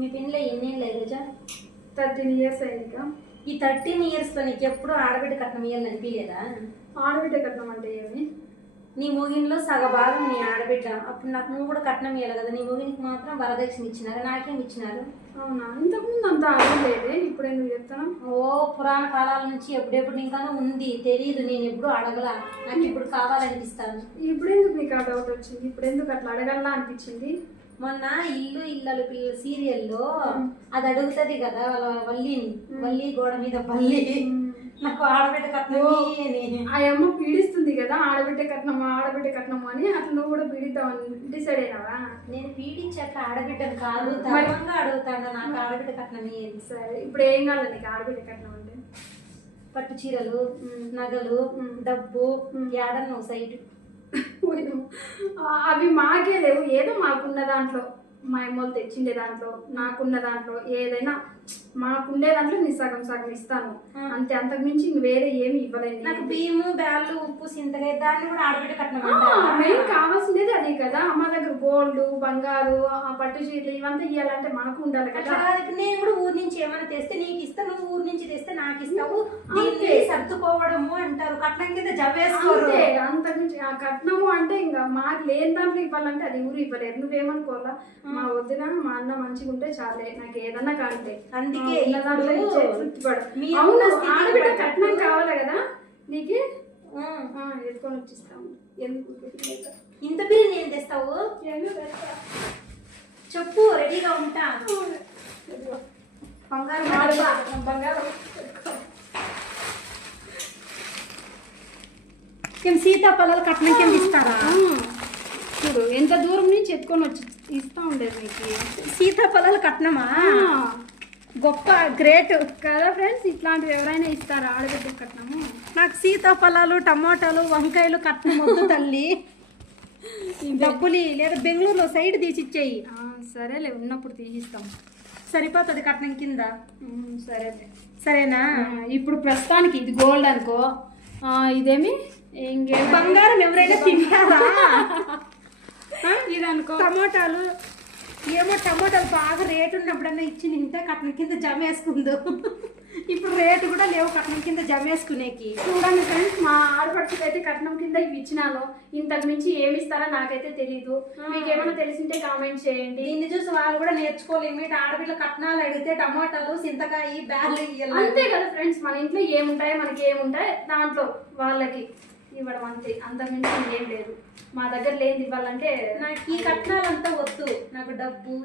మీ పెళ్ళి ఎన్నేళ్ళు రోజా thirteen years అయింది ఈ థర్టీన్ ఇయర్స్లో నీకు ఎప్పుడు ఆడబిడ్డ కట్నం ఇవ్వాలని అనిపించలేదా ఆడబిడ్డ కట్నం అంటే ఏమి? నీ మూగిన్లో సగ భాగం నీ ఆడబిడ్డ. అప్పుడు నాకు నువ్వు కూడా కట్నం ఇవ్వాలి కదా. నీ మూగినికి మాత్రం వరదక్షిణ ఇచ్చినారు? నాకేం ఇచ్చినారు? అవునా? ఇంతకుముందు అంత ఆడడం లేదే. ఇప్పుడు ఎందుకు చెప్తాను? ఓ పురాణ కాలాల నుంచి ఎప్పుడెప్పుడు ఇంకానూ ఉంది. తెలియదు నేను ఎప్పుడు అడగలా. నాకు ఇప్పుడు కావాలనిపిస్తాను ఇప్పుడు ఎందుకు నీకు ఆ డౌట్ వచ్చింది? ఇప్పుడు ఎందుకు అట్లా అడగల్లా అనిపించింది? మొన్న ఇల్లు ఇల్లలు పిల్లలు సీరియల్లో అది అడుగుతది కదా వాళ్ళ వల్లిని వల్లి గోడ మీద బల్లి నాకు ఆడబిడ్డ కట్నం. ఆ అమ్మ పీడిస్తుంది కదా ఆడబిడ్డ కట్నము ఆడబిడ్డ కట్నము అని అట్లా నువ్వు కూడా పీడిద్దామని డిసైడ్ అయినావా? నేను పీడించాక ఆడబిడ్డను కాదు ధర్మంగా అడుగుతాను నాకు ఆడబిడ్డ కట్నం. సరే ఇప్పుడు ఏం కావాలి నీకు ఆడబిడ్డ కట్నం అంటే? పట్టు చీరలు నగలు డబ్బు ఏడన్న సైడ్ పోయినాం. ఆ, అవి మాకే లేవు. ఏదో మాకున్న దాంట్లో. మా అమ్మలు తెచ్చిండే దాంట్లో నాకున్న దాంట్లో ఏదైనా మాకుండే దాంట్లో నేను సగం సగం ఇస్తాను. అంతే. అంతకు మించి వేరే ఏమి ఇవ్వలేదు నాకు బియ్యము బ్యాళ్ళు ఉప్పు సింతకాయ దాన్ని కూడా ఆడబిడ్డ కట్నం ఆ, అంటారా? మెయిన్ కావాల్సిందేది అదే కదా. అమ్మ దగ్గర గోల్డ్ బంగారు ఆ పట్టు చీరలు ఇవంతా ఇవ్వాలంటే మనకు ఉండాలి కదా. నేను కూడా ఊరు నుంచి ఏమైనా తెస్తే నీకు ఇస్తా నువ్వు ఊరు నుంచి తెస్తే నాకు ఇస్తావు. దీన్ని సర్దుకోవడము అంటారు. కట్నం కింద జవేసుకోరు ఆ కట్నము అంటే ఇంకా మాకు లేని దాంట్లో ఇవ్వాలంటే అది ఊరు ఇవ్వలేరు. నువ్వేమనుకోవాలా? మా వదిన మా అన్న మంచిగా ఉంటే చాలే నాకు ఏదన్నా కాంటే అందుకే దాంట్లో అవును ఆడబిడ్డ కట్నం కావాలి కదా? నీకు? ఎత్తుకొని వచ్చిస్తాము. ఎందుకు? ఇంత బిల్లు నేను తెస్తావు? చెప్పు రెడీగా ఉంటా. బంగారం. బంగారం. ఏం సీతాఫలాలు కట్నం కింద ఇస్తారా? చూడు ఎంత దూరం నుంచి ఎత్తుకొని వచ్చి ఇస్తా ఉండేది నీకు. సీతాఫలాలు కట్నమా? గొప్ప గ్రేట్. కదా ఫ్రెండ్స్ ఇట్లాంటివి ఎవరైనా ఇస్తారా? ఆడబిడ్డ కట్నము? నాకు సీతాఫలాలు టమాటాలు వంకాయలు కట్నం వద్దు తల్లి. డబ్బులి లేదా బెంగళూరులో సైడ్ తీసిచ్చేయి. సరేలే ఉన్నప్పుడు తీసిస్తాం. సరిపోతుంది కట్నం కింద? సరేలే. సరేనా? ఇప్పుడు ప్రస్తుతానికి ఇది గోల్డ్ అనుకో. ఇదేమి? ఇంకే బంగారం ఎవరైనా తింటారా ఆ? ఇది అనుకో టమోటాలు ఏమో టమోటాలు బాగా రేటు ఉన్నప్పుడన్నా ఇచ్చి నింటే కట్నం కింద జమ వేసుకుందు ఇప్పుడు రేటు కూడా లేవు కట్నం కింద జమ వేసుకునేకి చూడండి ఫ్రెండ్స్ మా ఆడపడుచుకి అయితే కట్నం కింద ఇవి ఇచ్చినాను. ఇంతకు మించి ఏమి ఇస్తారో నాకైతే తెలియదు మీకు ఏమైనా తెలిసింటే కామెంట్ చేయండి. దీన్ని చూసి వాళ్ళు కూడా నేర్చుకోలేము. ఆడపిల్ల కట్నాలు అడిగితే టమాటాలు సింతకాయ బ్యాళ్ళు ఇయ్యాలి. అంతే కదా ఫ్రెండ్స్ మన ఇంట్లో ఏముంటాయో మనకి ఏముంటాయి దాంట్లో వాళ్ళకి. ఇవ్వడం అంతే. అంతకుమించి ఏం లేదు. మా దగ్గర లేనిది ఇవ్వాలంటే నాకు ఈ కట్నాలంతా వద్దు. నాకు డబ్బు